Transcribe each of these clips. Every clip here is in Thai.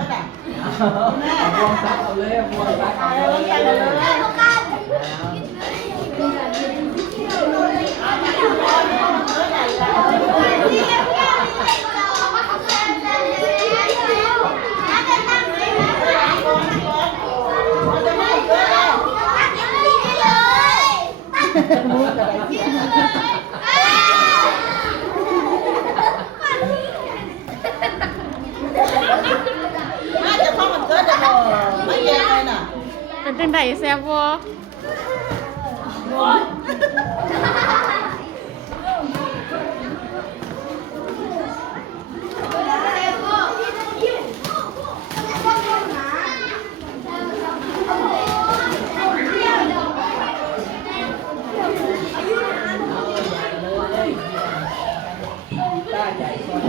ก็ได้แม่ บวงซักเอาเลยบวงซักเอาเลย มูกอะไรที่น่าจะพ่อมันเกิดจะพอไม่เยอะเลยน่ะ เป็นจังไดแซ่บบ่ ต้าใหญ่ซอย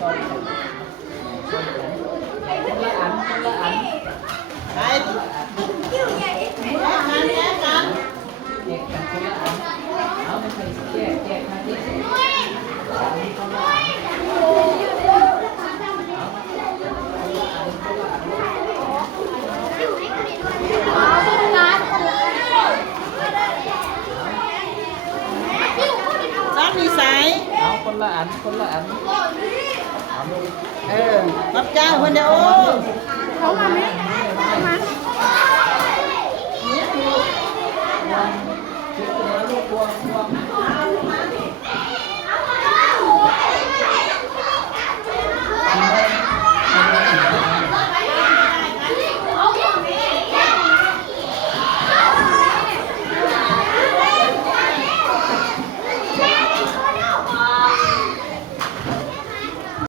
ซอยคนละอันคนละอัน ไปมาแม่กัน แจกกันคนละอันเอาไปใส่แจกมาดิซ้อมนิสัย เอาคนละอันคนละอันเอา รับเจ้าคนเดียว เขามาไหม เ